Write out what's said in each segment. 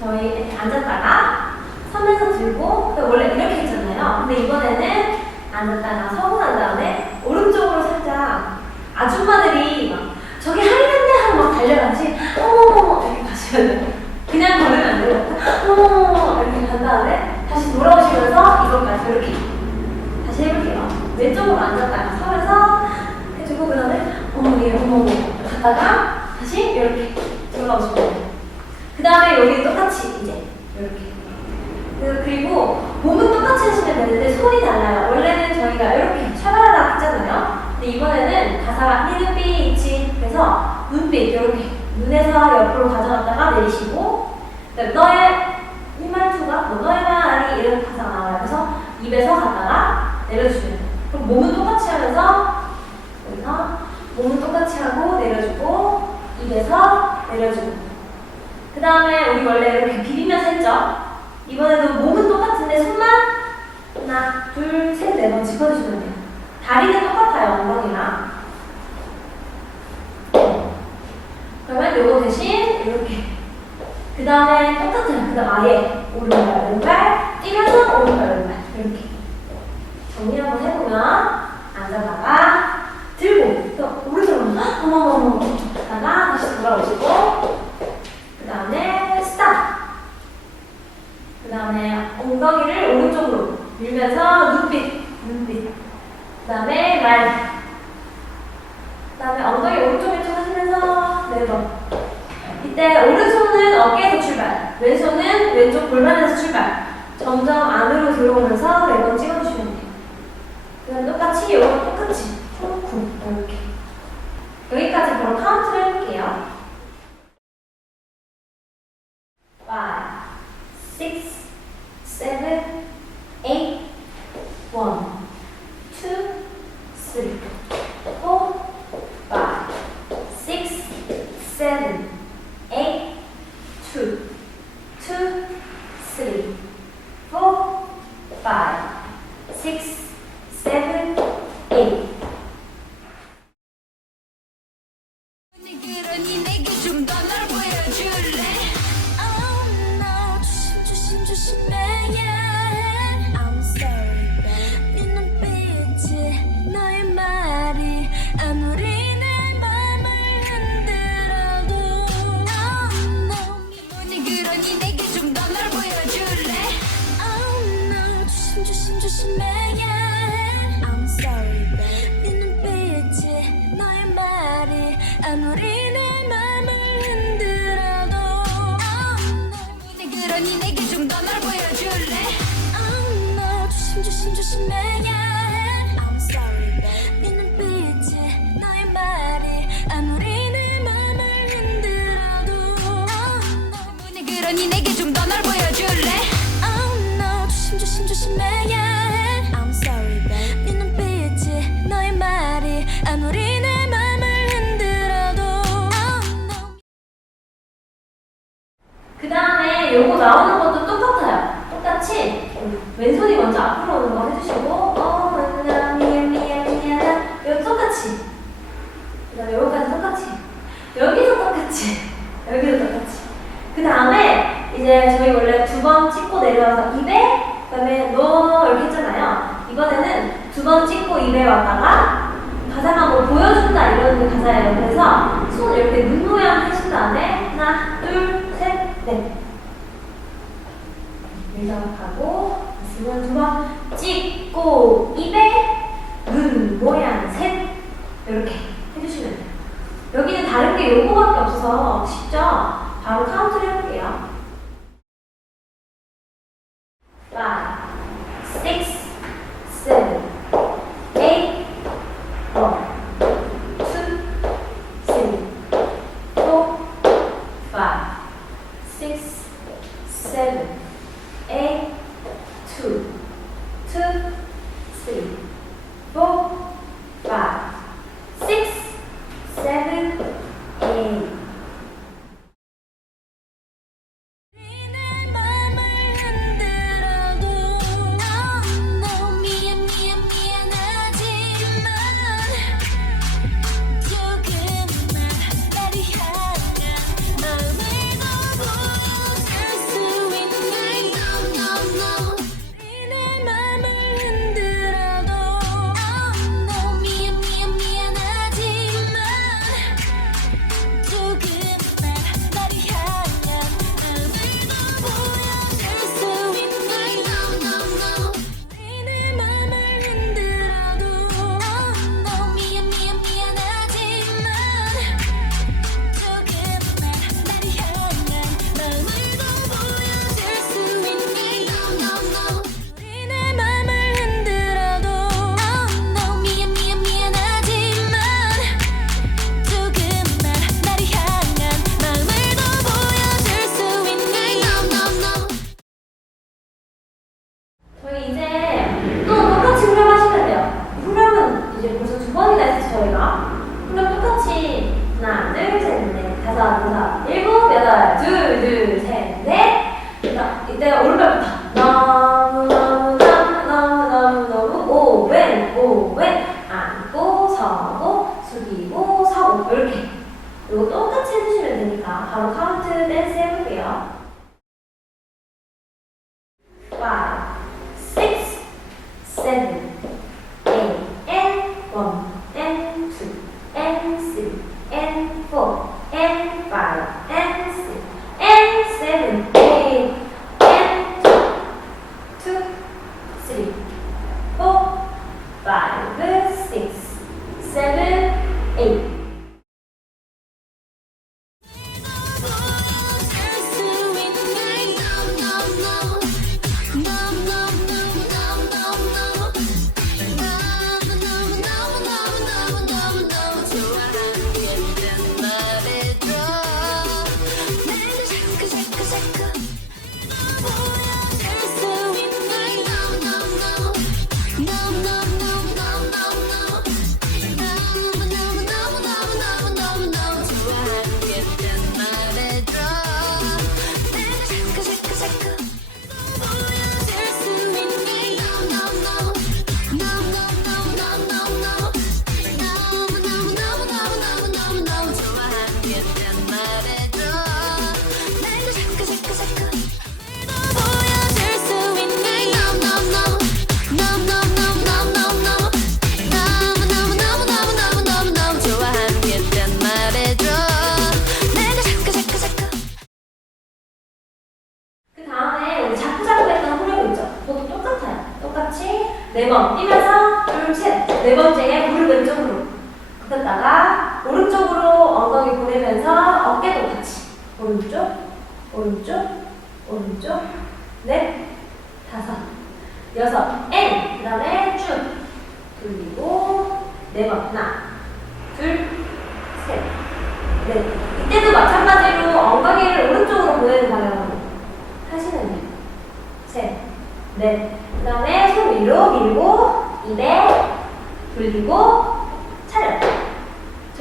저희 앉았다가 서면서 들고 근데 원래 이렇게 있잖아요. 근데 이번에는 앉았다가 서고 난 다음에 오른쪽으로 살짝 아줌마들이 막 저기 할인한데 하고 막 달려가지 어머머머 이렇게 가셔야 돼요. 그냥 걸으면 안 돼요. 어머머머 이렇게 간 다음에 다시 돌아오시면서 이것까지 이렇게 다시 해볼게요. 왼쪽으로 앉았다가 서면서 해주고 그 다음에 어머 예 어머 어머 갔다가 다시 이렇게 돌아오시면 돼요. 그 다음에 여기 똑같이 이제 이렇게 그- 그리고 몸은 똑같이 하시면 되는데 손이 달라요. 원래는 저희가 이렇게 샤바라락 했잖아요. 근데 이번에는 가사가 히든빛 있지 그래서 눈빛 이렇게 눈에서 옆으로 가져갔다가 내리시고 너의 이 말투가 뭐 너의 말이 이런 가사가 나와요. 그래서 입에서 갔다가 내려주시면 돼요. 그럼 몸은 똑같이 하면서 여기서 몸은 똑같이 하고 내려주고 입에서 내려주고 그 다음에 우리 원래 이렇게 비비면서 했죠? 이번에도 몸은 똑같은데 손만 하나, 둘, 셋, 네 번 짚어주시면 돼요. 다리는 똑같아요, 엉덩이랑. 그러면 요거 대신 이렇게. 그 다음에 똑같아요. 그 다음 아예 오른발, 왼발, 뛰면서 오른발, 왼발. 이렇게. 정리 한번 해보면 앉아다가 들고 또 오른쪽으로 어머머머 하다가 다시 돌아오시고 그 다음에 스탑 그 다음에 엉덩이를 오른쪽으로 밀면서 눈빛 눈빛 그 다음에 말 그 다음에 엉덩이 오른쪽 왼쪽 하시면서 네번 이때 오른손은 어깨에서 출발 왼손은 왼쪽 골반에서 출발. 점점 안으로 들어오면서 네번 찍어주시면 돼요. 그 다음에 똑같이 요거 똑같이. 쿵쿵 이렇게. 여기까지 바로 카운트를 해볼게요 조심해 yeah I'm sorry babe 네 눈빛이 너의 말이 아무리 five, さ、みんな、英語ってやだ、ジュージュー。 오른쪽으로 엉덩이 보내면서 어깨도 같이 오른쪽, 오른쪽, 오른쪽, 넷, 다섯, 여섯, 엔. 그 다음에 쭉 돌리고 네 번. 하나, 둘, 셋, 넷. 이때도 마찬가지로 엉덩이를 오른쪽으로 보내는 방향으로 하시면 돼요. 셋, 넷. 그 다음에 손 위로 밀고, 입에 돌리고.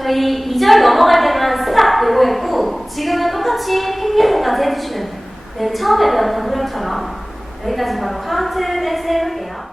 저희 2절 넘어갈 때만 스탑 요거 했고, 지금은 똑같이 핑계손까지 해주시면 돼요. 네, 처음에 배웠던 노력처럼. 여기까지 바로 카운트 댄스 해볼게요.